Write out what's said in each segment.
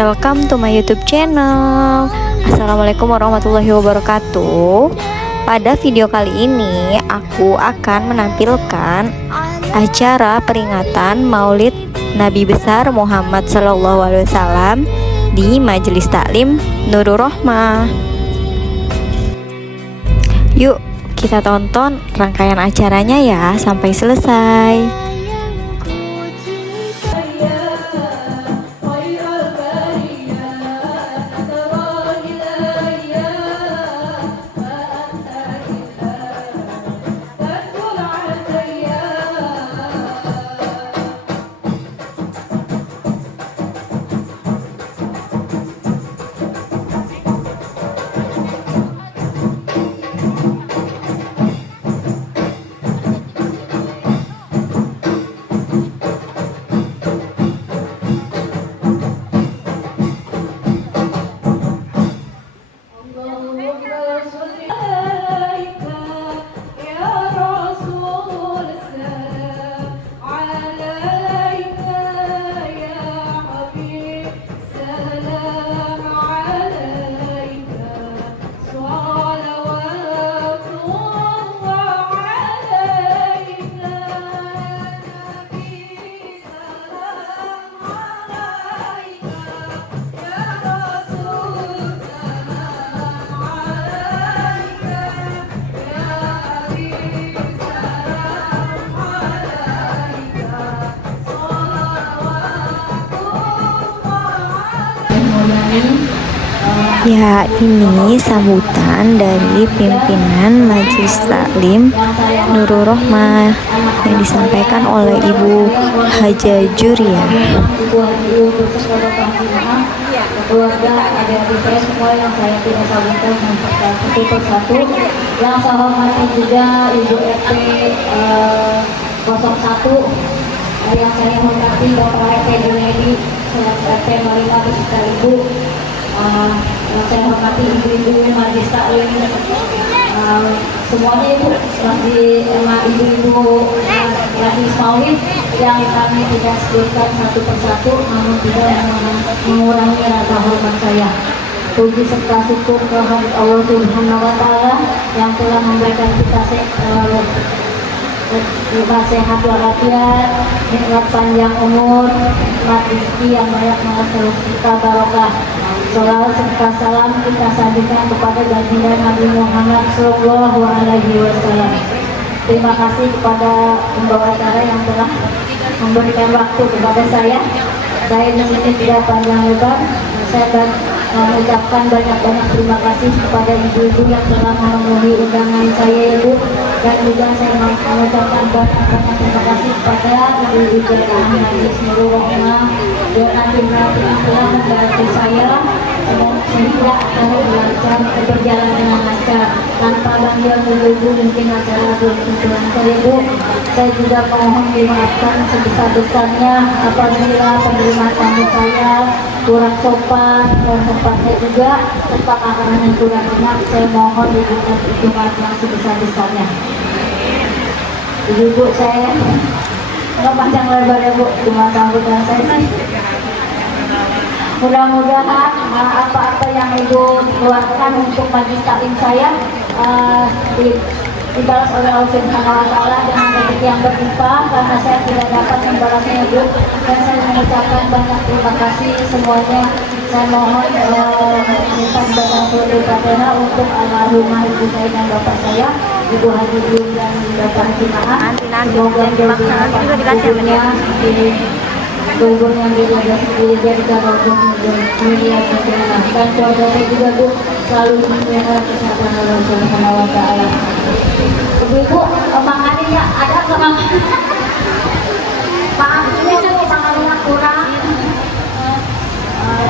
welcome to my YouTube channel. Assalamualaikum warahmatullahi wabarakatuh. Pada video kali ini aku akan menampilkan acara peringatan Maulid Nabi besar Muhammad SAW di Majelis Taklim Nurul Rohmah. Yuk kita tonton rangkaian acaranya ya sampai selesai. Ya, ini sambutan dari pimpinan Majelis Taklim Nurul Rohmah yang disampaikan oleh Ibu Haja Juria. Keluarga adik-adik saya semua yang saya tidak sambutkan satu persatu. Yang saya hormati juga Ibu RT 01, yang saya hormati Bapak RT Junaidi, RT Marina beserta Ibu. Yang saya hormati ibu-ibu Majelis Taklim, semuanya Ibu, ibu-ibu Majelis Maulid yang kami tidak sebutkan satu persatu, namun tidak mengurangi rasa hormat saya. Puji serta syukur kehadirat Allah Subhanahu wa Ta'ala yang telah memberikan kita sehat walafiat, nikmat panjang umur, nikmat rezeki yang banyak menghasilkan kita barokah. Salawat serta salam kita sampaikan kepada baginda Nabi Muhammad Sallallahu Alaihi Wasallam. Terima kasih kepada pembawa acara yang telah memberikan waktu kepada saya. Saya di sini tidak panjang lebar. Saya mengucapkan banyak-banyak terima kasih kepada ibu-ibu yang telah memenuhi undangan saya, Ibu. Dan juga saya mengucapkan banyak-banyak terima kasih kepada ibu-ibu jamaah Majelis Nurul Rohmah dan tim-tim yang telah membantu saya sehingga acara berjalan dengan lancar. Tanpa bantuan ibu-ibu mungkin acara belum lancar, Ibu. Saya juga mohon dimaafkan sebesar-besarnya apabila penerimaan tamu saya kurang sopan dan tempatnya juga tempat makanan yang kurang enak. Saya mohon diberikan perlindungan yang sebesar-besarnya. Ibu saya nggak panjang lebar ya Bu, cuma sambutan saya sih. Mudah-mudahan apa-apa yang Ibu keluarkan untuk Majelis Taklim saya dibalas oleh Allah Subhanahu wa Ta'ala dengan rezeki yang berlimpah, karena saya tidak dapat membalasnya, Bu. Dan saya mengucapkan banyak terima kasih semuanya. Saya mohon minta bantuan Fatihah untuk almarhumah ibu saya dan bapak saya, Ibu Haji Jun dan Bapak Haji Mahan. Semoga jodohnya kubur yang dijadikan mulia dan keluarganya juga, Bu, selalu diberikan kesehatan Allah Subhanahu wa Ta'ala. Ibu, makanannya ada nggak makanan? Maaf ini makanannya kurang.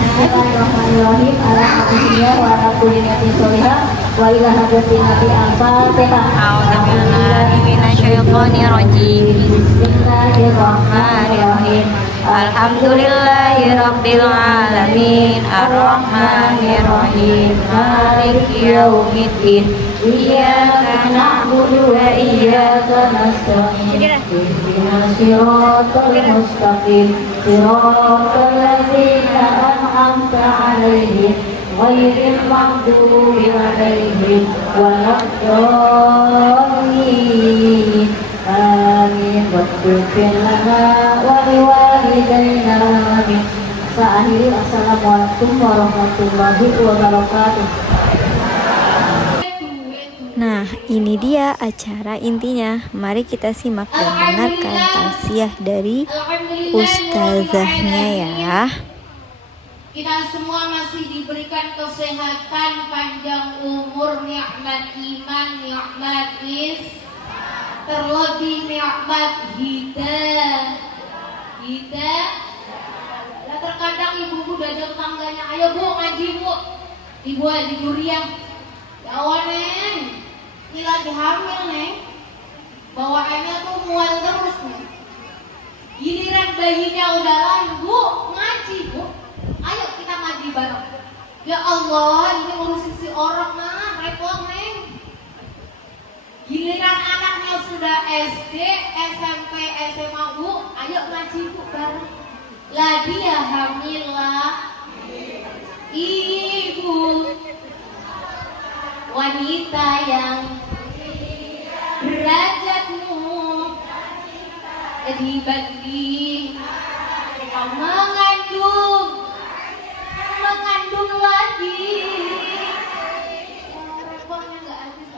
Bismillahirrahmanirrahim. Alhamdulillah wa ala kulli niyatin sholihah wa ila hadratin Nabi al-Fatihah. A'udzubillahi minasyaitonirrajim. Bismillahirrahmanirrahim. Alhamdulillahirabbil alamin arrahmanirrahim maliki yaumiddin iyyaka na'budu wa iyyaka nasta'in ihdinas siratal mustaqim siratal ladzina an'amta أنعمت عليهم غير المغضوب عليهم ولا الضالين آمين واغفر لنا ولوالدينا آمين. Assalamualaikum warahmatullahi wabarakatuh. Nah, ini dia acara intinya. Mari kita simak dan dengarkan tausiah dari ustazahnya ya. Kita semua masih diberikan kesehatan, panjang umur, nikmat iman, nikmat terlebih nikmat hidayah. Lah terkadang ibu-ibu dajal tangganya, ayo bu ngaji bu, ibu di durian. Ya Allah neng, ini lagi hamil neng, bawaannya tuh mual terus nih. Giliran bayinya udah lahir, bu ngaji bu, ayo kita ngaji bareng. Ya Allah, ini ngurusin si orang mah repot neng. Giliran anaknya sudah SD, SMP, SMA bu, ayo ngaji bu bareng. Lah dia hamil lah, ibu wanita yang derajatmu dibanding mengandung lagi. Repotnya nggak habis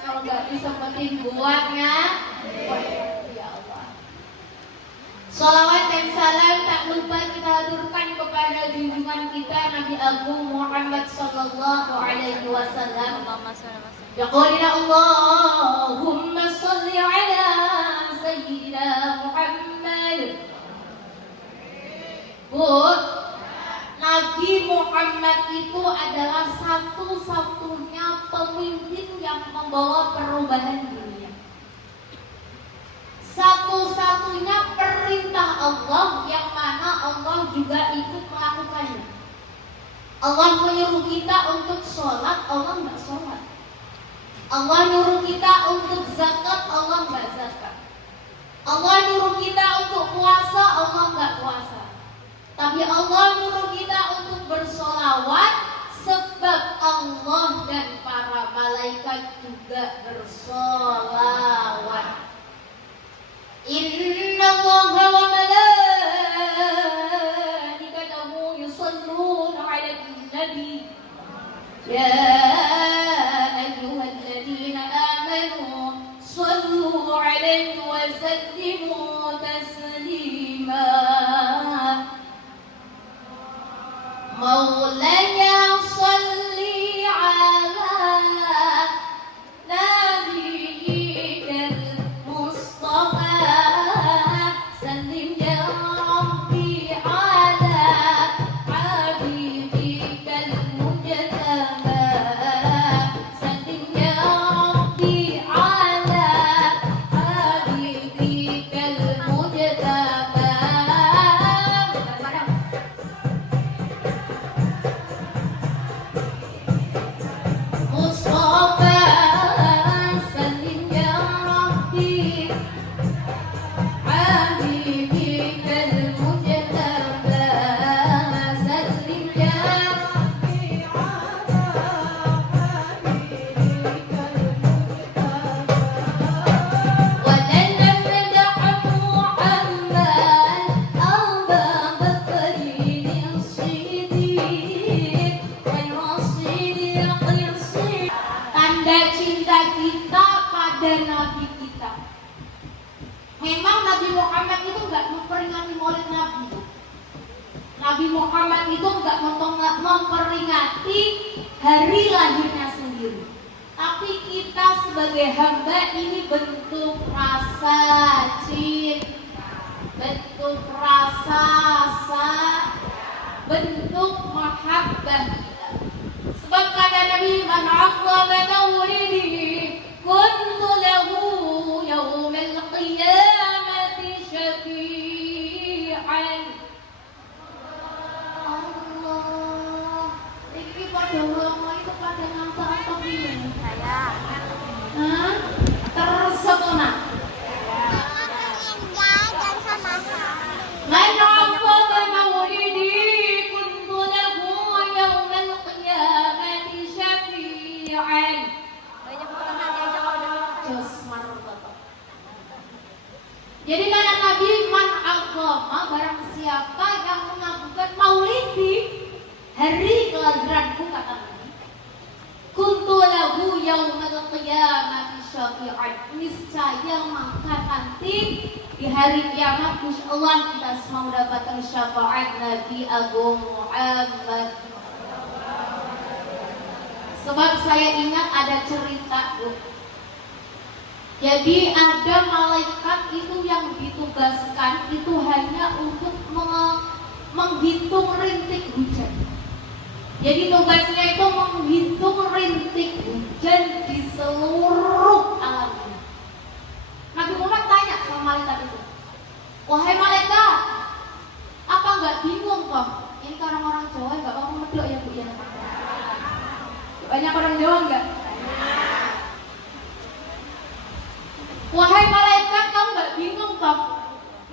kalau nggak disempetin buatnya. Ya Allah. Salawat dan salam tak lupa kita haturkan kepada junjungan kita Nabi Agung Muhammad sallallahu alaihi wasallam. Yaqulina Allahumma shalli ala sayyidina Muhammad. Bu, Nabi Muhammad itu adalah satu-satunya pemimpin yang membawa perubahan dunia. Satu-satunya perintah Allah yang mana Allah juga ikut melakukannya. Allah menyuruh kita untuk sholat, Allah nggak sholat. Allah nyuruh kita untuk zakat, Allah nggak zakat. Allah nyuruh kita untuk puasa, Allah nggak puasa. Tapi Allah nyuruh kita untuk bersolawat, sebab Allah dan para malaikat juga bersolawat. Inna Allaha wa malaikatahu yusalluna 'alan nabi. Ya ayyuhalladzina amanu sallu 'alaihi wa sallimu taslima. Maulaya shalli 'ala nabiyyikal Mustafa. Nabi kita. Memang Nabi Muhammad itu nggak memperingati Maulid Nabi. Nabi Muhammad itu nggak memperingati hari lahirnya sendiri. Tapi kita sebagai hamba ini bentuk rasa cinta, bentuk rasa bentuk mahabbah kita. Sebab kata Nabi, man aqwa maulidi kuntu lahu yawmal qiyamati syafi'an. Allah, ini pada ulama itu pada ngapa ini? Saya. Hah? Tersepona. Man aqwa maulidi kuntu lahu qiyamati syafi'an. Niscaya maka nanti di hari kiamat insyaallah kita semua mendapatkan syafaat Nabi Agung Muhammad. Sebab saya ingat ada cerita, Bu. Jadi ada malaikat itu yang ditugaskan itu hanya untuk menghitung rintik hujan. Jadi tugasnya itu menghitung rintik hujan di seluruh alam ini. Nabi Muhammad tanya sama malaikat itu, wahai malaikat, apa nggak bingung kok? Ini kan orang-orang Jawa nggak apa-apa medok ya Bu ya. Banyak orang Jawa nggak? Wahai malaikat, kamu nggak bingung kok?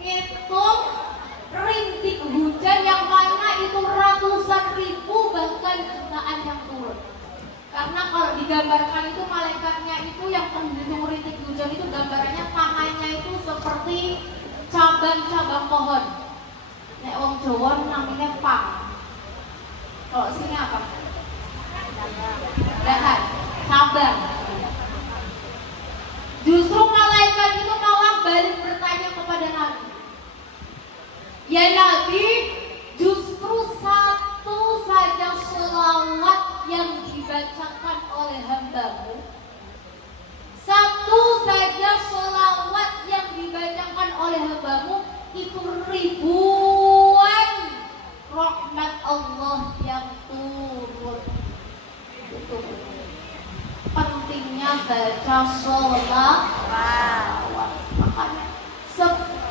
Ngitung rintik hujan yang mana itu ratusan ribu bahkan jutaan yang turun. Karena kalau digambarkan itu malaikatnya itu yang menghitung rintik hujan itu gambarannya tangannya itu seperti cabang-cabang pohon. Nek wong Jawa namanya pang. Kalau sini apa? Dahan, cabang. Justru malaikat itu malah balik bertanya kepada Nabi, ya Nabi, justru satu saja selawat yang dibacakan oleh hambamu, satu saja selawat yang dibacakan oleh hambamu itu ribuan rahmat Allah yang turun. Itu pentingnya baca sholawat. Makanya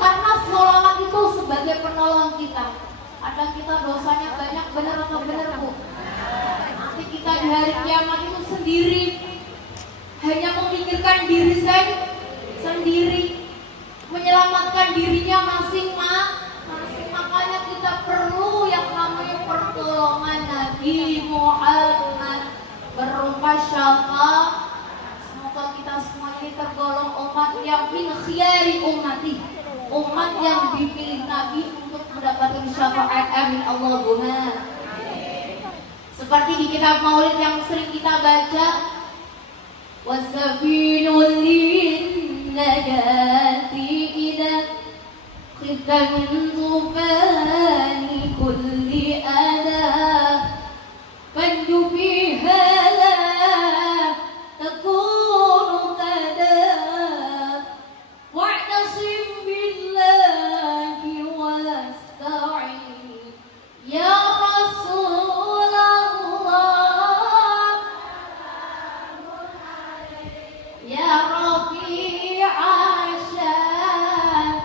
karena sholawat itu sebagai penolong kita. Kadang kita dosanya banyak, benar atau benar Bu? Nanti kita di hari kiamat itu sendiri, hanya memikirkan diri saya sendiri, menyelamatkan dirinya masing-masing. Makanya kita perlu yang namanya pertolongan Nabi Muhammad berupa syafaat. Semoga kita semua ini tergolong umat yang min khiyari ummati, umat yang dipilih Nabi untuk mendapatkan syafaat. Amin Allahumma. Seperti di kitab Maulid yang sering kita baca, wasafinul linnajati idza khifta min tufani kulli adha fanju fiha la takunu kada wa'tasim billahi wasta'in ya Rasulullah ya Rafi'a syah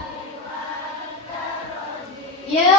ya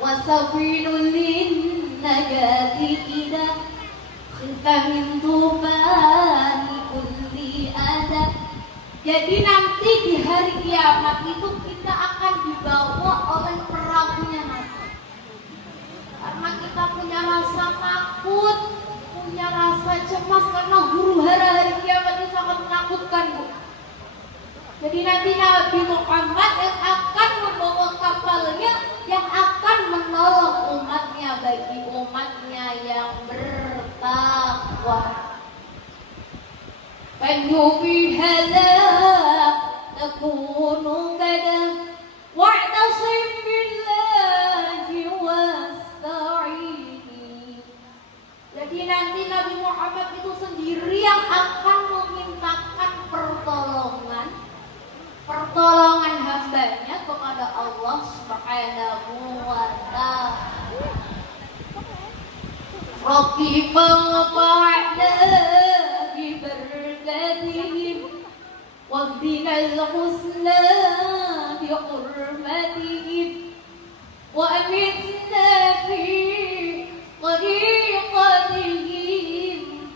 wasafinul linnajati idza khifta min tufani kulli adha. Jadi nanti di hari kiamat itu kita akan dibawa oleh perahunya Nabi. Karena kita punya rasa takut, punya rasa cemas karena huru hara hari kiamat itu sangat menakutkan Bu. Jadi nanti Nabi Muhammad yang akan membawa kapalnya, yang akan menolong umatnya bagi umatnya yang bertakwa. Fanyufi halak takunu kada wa'tasim billahi wasta'ini. Jadi nanti Nabi Muhammad itu sendiri yang akan memintakan pertolongan hambanya kepada Allah Subhanahu wa ta'ala. Rabbi fa'na bi barakatihim wahdina al-husna bi hurmatihim wa amitna fi tariqatihim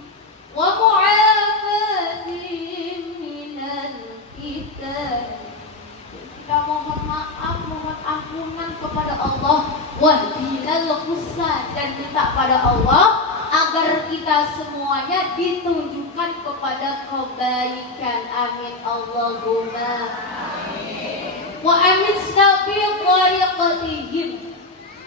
wa mu'afatihim minal kitab. Kita mohon maaf, mohon ampunan kepada Allah, wahdinal husna, dan minta pada Allah agar kita semuanya ditunjukkan kepada kebaikan. Amin Allahumma amin. Wa amitna fi tariqatihim,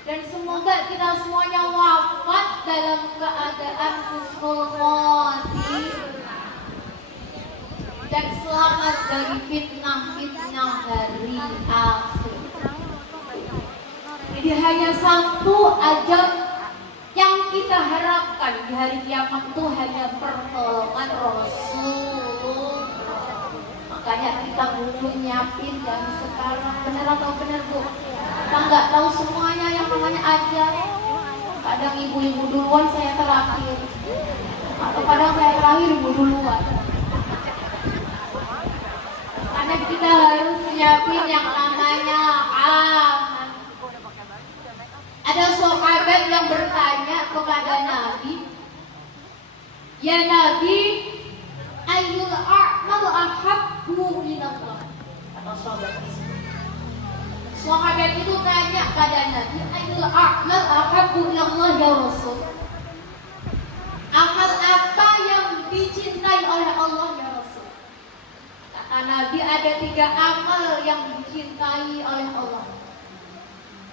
dan semoga kita semuanya wafat dalam keadaan husnul khotimah dan selamat dari fitnah-fitnah hari akhir. Jadi hanya satu aja yang kita harapkan di hari kiamat itu, hanya pertolongan Rasul. Makanya kita butuh nyiapin dari sekarang. Benar atau benar, Bu? Kita nggak tahu semuanya yang namanya ajal. Kadang ibu-ibu duluan, saya terakhir. Atau kadang saya terakhir, ibu duluan. Karena kita harus nyiapin yang namanya aman. Ada sahabat yang bertanya kepada Nabi, "Ya Nabi, ayyul a'mal ahabbu ilallah?" Kata sahabat itu. Sahabat itu tanya pada Nabi, "Ayyul a'mal ahabbu ilallah ya Rasul?" Amal apa yang dicintai oleh Allah ya Rasul? Kata Nabi, ada 3 amal yang dicintai oleh Allah.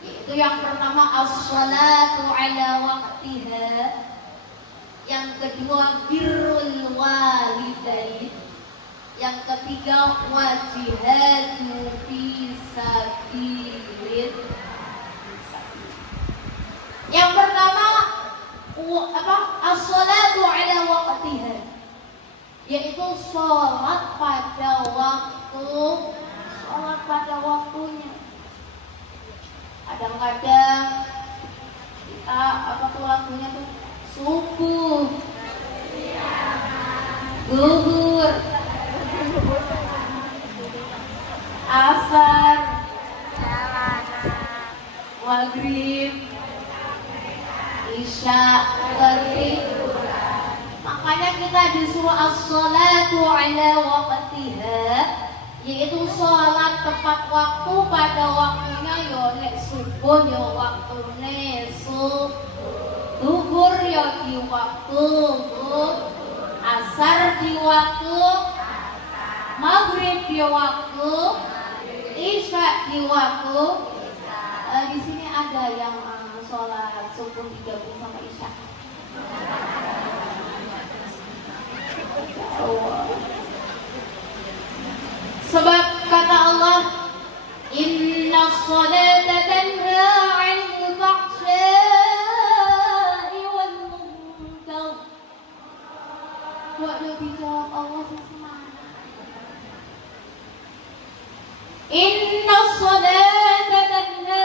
Yaitu yang pertama as-salatu ala waqtiha, yang kedua birrul walidain, yang ketiga wajihadu fi sabilillah. Yang pertama as-salatu ala waqtiha, yaitu sholat pada waktunya. Kadang-kadang kita waktunya tuh subuh, zuhur, asar, maghrib, isya, maghrib. Makanya kita disuruh as-salatu ala waqtiha, yaitu sholat tepat waktu pada waktunya. Yo nek subuh yo waktune zuhur yo di waktu, asar di waktu, maghrib di waktu, isya di waktu. Di sini ada yang sholat subuh digabung sama isya. Sebab kata Allah, inna sholata tanha 'anil fahsya'i wal munkar. Waduh, dijawab Allah sesemana. Inna sholata tanha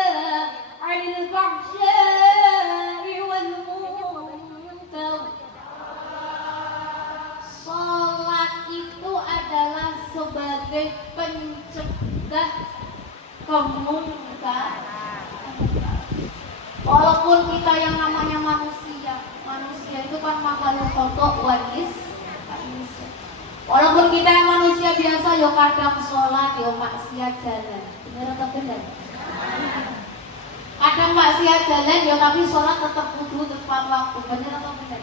'anil fahsya'i wal munkar. Sholat itu adalah sebagai pencegah kemungkaran. Walaupun kita yang namanya manusia itu kan makhluk kotor wanis. Walaupun kita yang manusia biasa, yo kadang sholat, yo maksiat jalan. Benar atau benar? Kadang maksiat jalan, yo tapi sholat tetap kudu tepat waktu. Benar atau benar?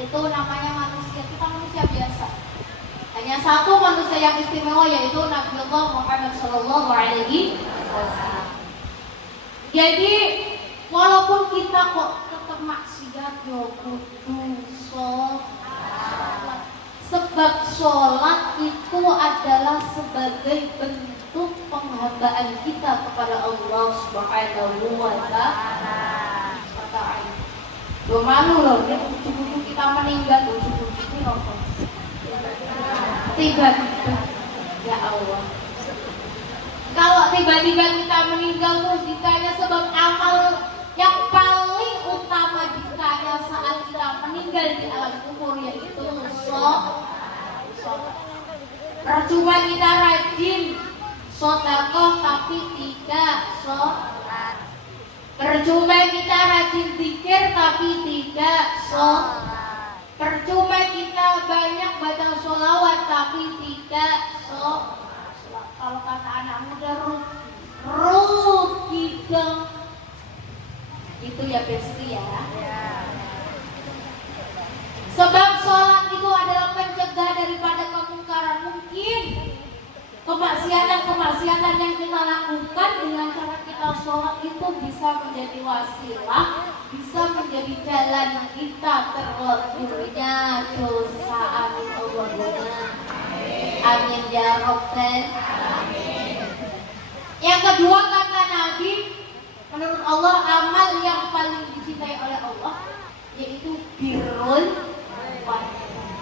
Itu namanya manusia, kita manusia biasa. Hanya satu manusia yang istimewa, yaitu Nabi Allah Muhammad Shallallahu Alaihi Wasallam. Jadi walaupun kita kok tetap maksiat, yo kudu sholat. Sebab sholat itu adalah sebagai bentuk penghambaan kita kepada Allah Subhanahu wa Ta'ala. Lo malu loh, cucu-cucu kita meninggal, cucu-cucu ini nonton. Tiba-tiba, ya Allah. Kalau tiba-tiba kita meninggal terus ditanya sebab amal yang paling utama ditanya saat kita meninggal di alam kubur, yaitu sholat. Percuma kita rajin sedekah tapi tidak sholat. Percuma kita rajin zikir tapi tidak sholat. Percuma kita banyak baca sholawat tapi tidak sholat. Kalau kata anak muda, rugi dong. Itu ya besti ya. Sebab sholat itu adalah pencegah daripada kemungkaran. Mungkin kemaksiatan yang kita lakukan dengan cara kita sholat itu bisa menjadi wasilah, bisa menjadi jalan kita terleburnya dosa. Amin Allahumma amin ya Rabbal. Yang kedua kata Nabi, menurut Allah amal yang paling dicintai oleh Allah yaitu birrul walidain.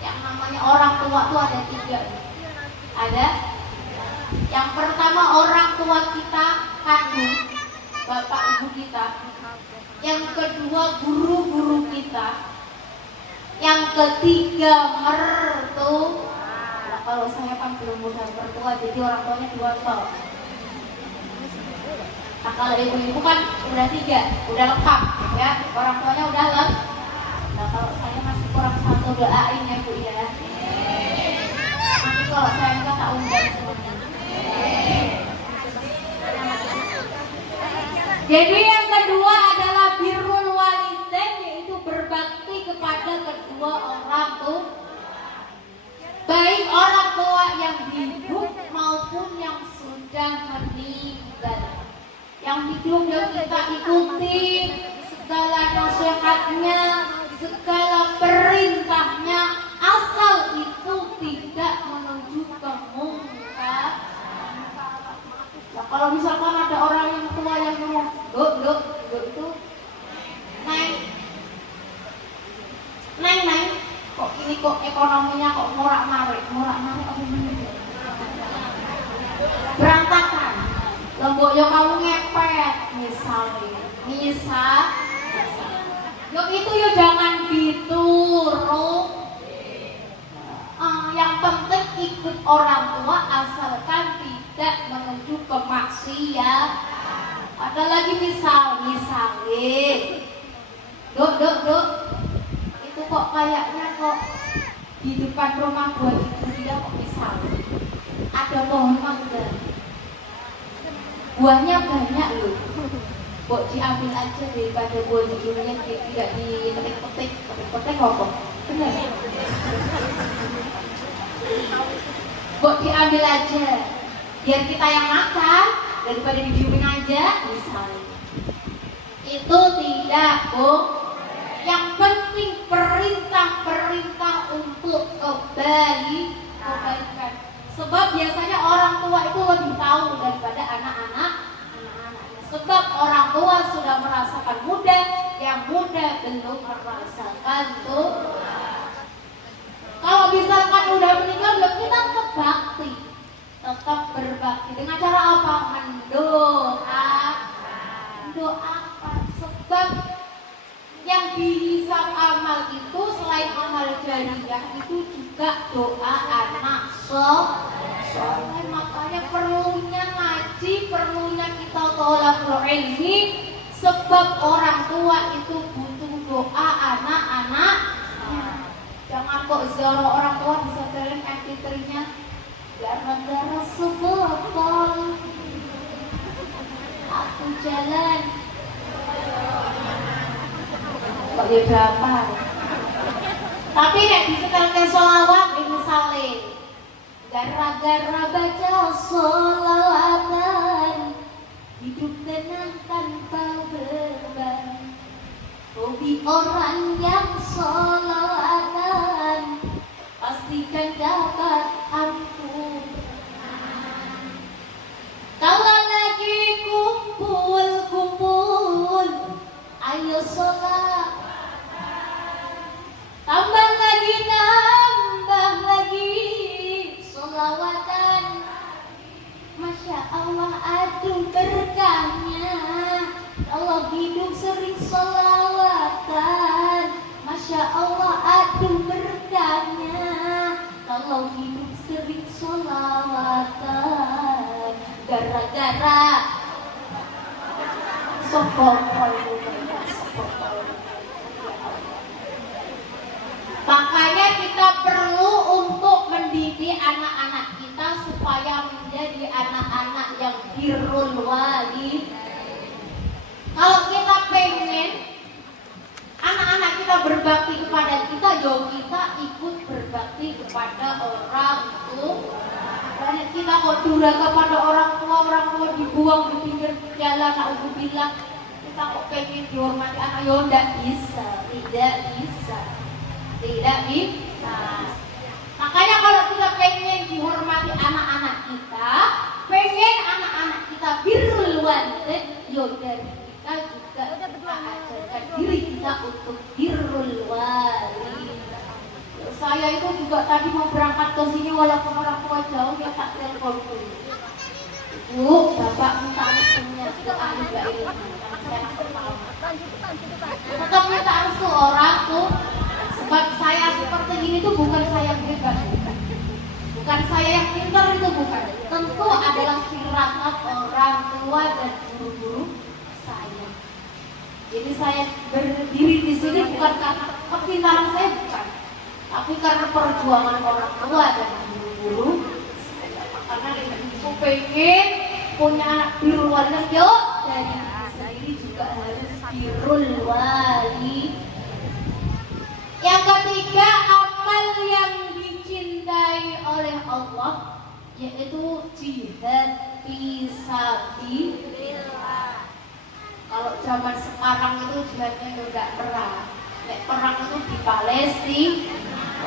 Yang namanya orang tua itu ada 3. Ada yang pertama orang tua kita kandung, bapak ibu kita. Yang kedua guru-guru kita. Yang ketiga mertua. Nah, kalau saya kan belum udah mertua, jadi orang tuanya 2 tahun. Nah kalau ibu-ibu kan udah 3, udah lengkap ya, orang tuanya udah lengkap. Nah kalau saya masih kurang 1, doain ya Bu ya. Nanti kalau saya enggak tak undang semuanya. Jadi yang kedua adalah birrul walidain, yaitu berbakti kepada kedua orang tua. Baik orang tua yang hidup maupun yang sudah meninggal. Yang hidup yang kita ikuti segala nasihatnya, segala perintahnya, asal itu tidak menuju ke mungkar. Nah, kalau misalkan ada orang yang tua yang ngomong, "Dok itu Neng, kok ini kok ekonominya kok morak-marik apa bener? Berantakan. Lombok yo kamu ngepet misalnya. Yo itu yo jangan gitu, yang penting ikut orang tua asalkan tidak menuju ke maksiat. Ada lagi misalnya, Dok, itu kok kayaknya kok di depan rumah buat ibu dia kok misalnya ada pohon mangga, buahnya banyak loh, kok diambil aja daripada buah hidungnya tidak dipetik-petik apa? Benar? Kok diambil aja, biar kita yang makan daripada didiemin aja misalnya. Itu tidak, Bu. Yang penting perintah untuk kebaikan. Sebab biasanya orang tua itu lebih tahu daripada anak-anaknya. Sebab orang tua sudah merasakan muda, yang muda belum merasakan tua. Kalau misalkan udah meninggal, ya kita tetap bakti, tetap berbakti. Dengan cara apa? Mendoakan. Sebab yang dihisab amal itu selain amal jariyah itu juga doa anak soleh. Makanya perlunya ngaji, perlunya kita tolak ilmi. Sebab orang tua itu butuh doa anak-anak. Jangan kok ziarah orang tua bisa jalan MP3-nya gara-gara sebotol. Aku jalan kok dia berapa? Tapi nek disetelke sholawat misale gara-gara baca sholawatan hidup tenang tanpa beban. Hobi orang yang sholawatan pastikan dapat ampunan. Kalau lagi kumpul-kumpul, ayo sholat. Tambah lagi sholawatan. Masya Allah, aduh berkahnya kalau hidup sering sholawatan. Masya Allah, aduh berkahnya kalau hidup sering sholawatan. Gara-gara makanya kita perlu untuk mendidik anak-anak kita supaya menjadi anak-anak yang birrul walid. Kalau kita pengen anak-anak kita berbakti kepada kita, yo kita ikut berbakti kepada orang tua. Dan kita kok durhaka pada orang tua dibuang di pinggir jalan, naudzubillah. Kita kok pengen dihormati anak, yo tidak bisa. Makanya kalau kita pengen dihormati anak-anak kita, pengen anak-anak kita birrul walid, yo dari kita juga kita ajarkan diri kita untuk birrul walid. Saya itu juga tadi mau berangkat ke sini walaupun orang tua jauh, ya tak telepon dulu. Bu, bapak minta restunya ke ahli ilmu. Tetap minta restu orang tuh. Sebab saya seperti ini tuh bukan saya yang hebat, bukan saya yang pintar, itu bukan. Tentu adalah firasat orang tua dan guru-guru saya. Jadi saya berdiri di sini bukan karena kepintaran saya, bukan, tapi karena perjuangan orang tua dan guru-guru saya. Karena ibu pengen punya anak birrul walid, yuk dari diri sendiri juga harus birrul walid. Yang ketiga, amal yang dicintai oleh Allah yaitu jihad fisabilillah. Kalau zaman sekarang itu jihadnya udah perang. Perang itu di Palestina,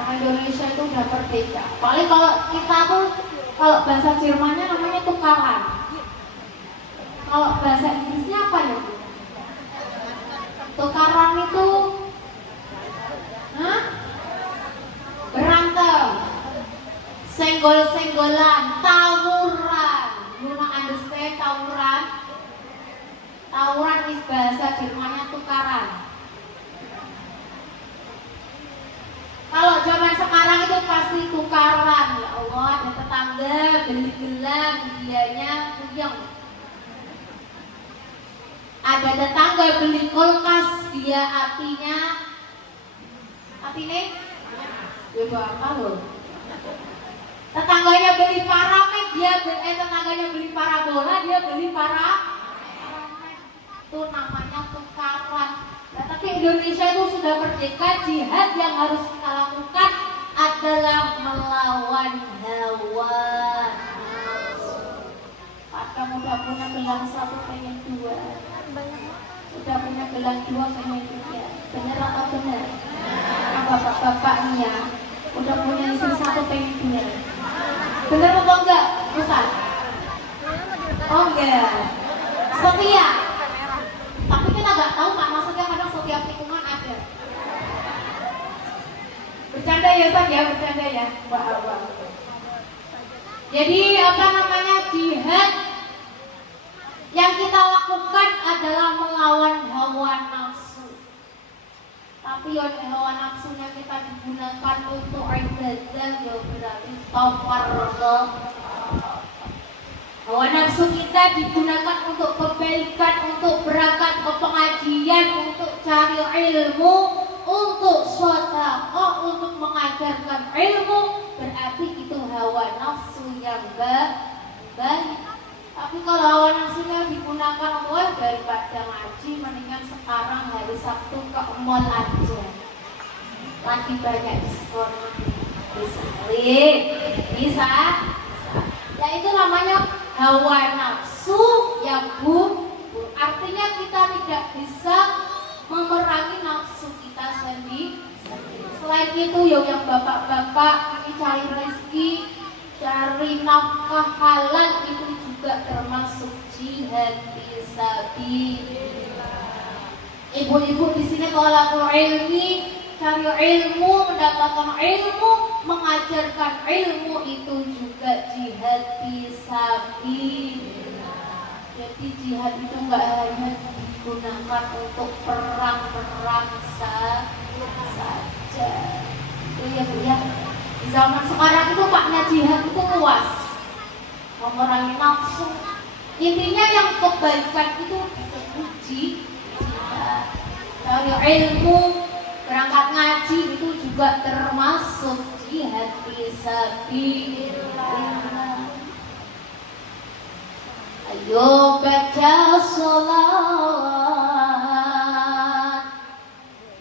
orang Indonesia itu udah merdeka. Paling kalau kita tuh, kalau bahasa Jermannya namanya tukaran. Kalau bahasa Inggrisnya apa ya? Tukaran itu berantem, senggol-senggolan, tawuran. You know understand tawuran? Tawuran is bahasa Jermannya tukaran. Kalau zaman sekarang itu pasti tukaran. Ya Allah, ada tetangga beli gelang, dianya puyeng. Ada tetangga beli kulkas, dia artinya apa loh? Tetangganya beli paramek, tetangganya beli parabola, dia beli paramek. Itu namanya tukaran. Nah, tapi Indonesia itu sudah merdeka. Jihad yang harus kita lakukan adalah melawan hawa nafsu. Pak, kamu udah punya gelang satu, pengen dua. Udah punya gelang dua, pengen tiga. Bener atau bener? Bapak-bapaknya udah punya istri satu, pengen dua. Bener apa enggak, Ustaz? Oh enggak. Setia. Tapi kita nggak tahu Pak, maksudnya kadang setiap lingkungan ada. Bercanda ya Ustaz ya, bercanda ya. Wah. Jadi apa namanya, jihad yang kita lakukan adalah melawan hawa nafsu. Tapi hawa nafsunya kita digunakan untuk ibadah, ya berarti tafarruq. Hawa nafsu kita digunakan untuk kebaikan, untuk berangkat ke pengajian, untuk cari ilmu, untuk sedekah, untuk mengajarkan ilmu, berarti itu hawa nafsu yang baik. Tapi kalau hawa nafsunya digunakan untuk daripada ngaji, mendingan sekarang hari Sabtu ke mall aja. lagi banyak diskon. Bisa, Lin. Bisa. Ya itu namanya hawa nafsu ya Bu. Artinya kita tidak bisa memerangi nafsu kita sendiri. Selain itu yang bapak-bapak ini cari rezeki, cari nafkah halal itu juga termasuk jihad fisabilillah. Ibu-ibu di sini thalabul ilmi, cari ilmu, mendapatkan ilmu, mengajarkan ilmu itu juga jihad fisabilillah. Jadi jihad itu enggak hanya digunakan untuk perang-perang saja. Itu ya Bu ya. Di zaman sekarang itu makna jihad itu luas. Memerangi nafsu. Intinya yang kebaikan itu disebut jihad. Cari ilmu, berangkat ngaji itu juga termasuk jihad fisabilillah. Ayo baca sholawat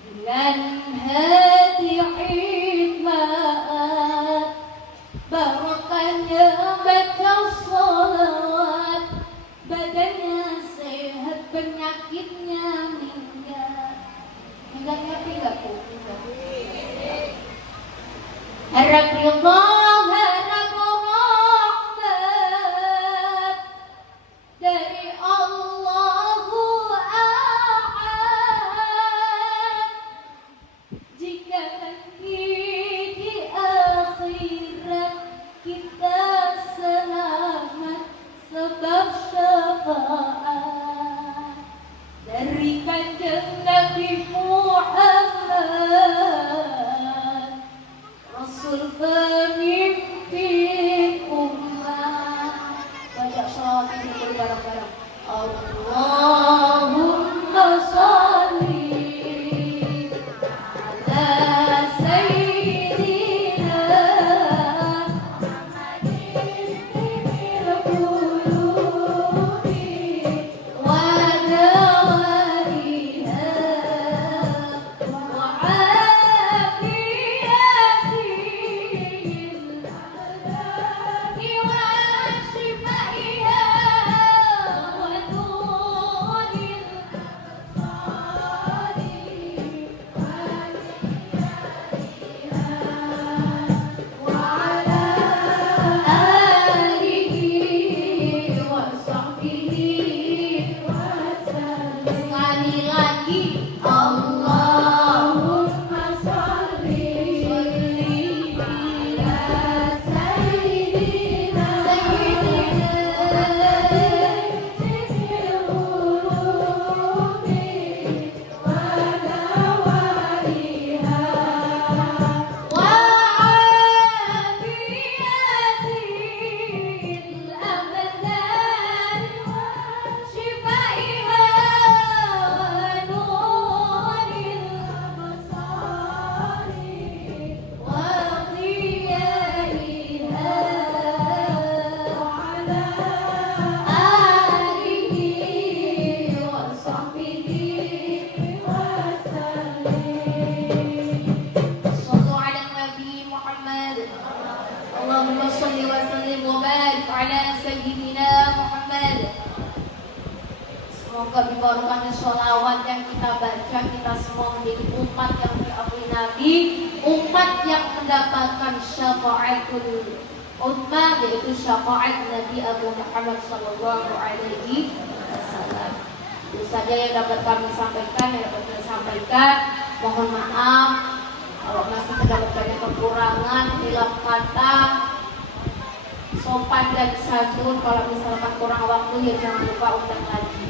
dengan hati hikmat, barokahnya baca sholawat, badannya sehat, penyakitnya minggat. Minggat ngerti gak Bu? Harap ridha, harap rahmat dari Allahu Ahad. Jika nanti di akhirat kita selamat sebab syafaat dari kanjeng Nabi Muhammad, Rasul pemimpin umat. Baca sholawat itu bareng-bareng. Allahumma sholli ala sayyidina Muhammadin qulubi wa dawaiha wa afiyatil abdani wa shifaiha wa nuril absari wa ala alihi wa sahbihi wasallam. Sekali lagi Allahumma sholli ala sayyidina Allahumma sholli wa sallim wa barik ala sayyidina Muhammad. Semoga dibawakan sholawat yang kita baca, kita semua menjadi umat yang diakui Nabi, umat yang mendapatkan syafaatul ummah, yaitu syafaat Nabi Abu Muhammad sallallahu alaihi wasallam. Itu saja yang dapat kami sampaikan, yang dapat kami sampaikan. Mohon maaf kalau masih terdapat banyak kekurangan, hilaf kata, sopan dan santun. Kalau misalkan kurang waktu ya jangan lupa undang lagi.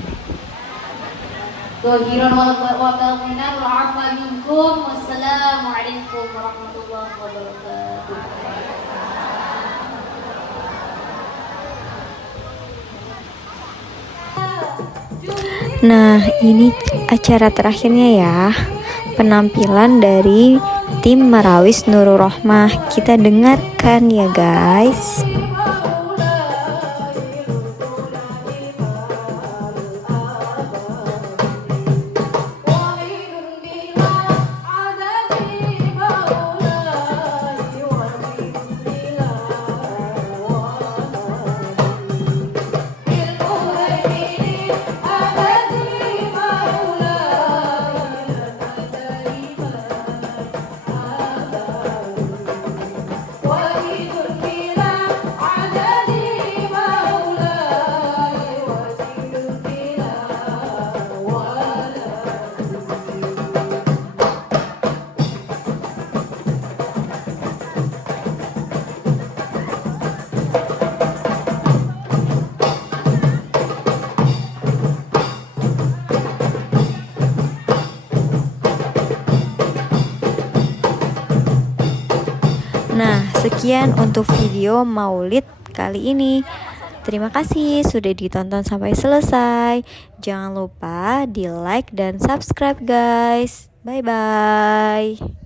Dohiron wa baqinan wa afa minkum. Wassalamualaikum warahmatullahi wabarakatuh. Nah, ini acara terakhirnya ya. Penampilan dari tim Marawis Nurul Rohmah. Kita dengarkan ya guys. Wa Nah, sekian untuk video Maulid kali ini. Terima kasih sudah ditonton sampai selesai. Jangan lupa di like dan subscribe guys. Bye bye.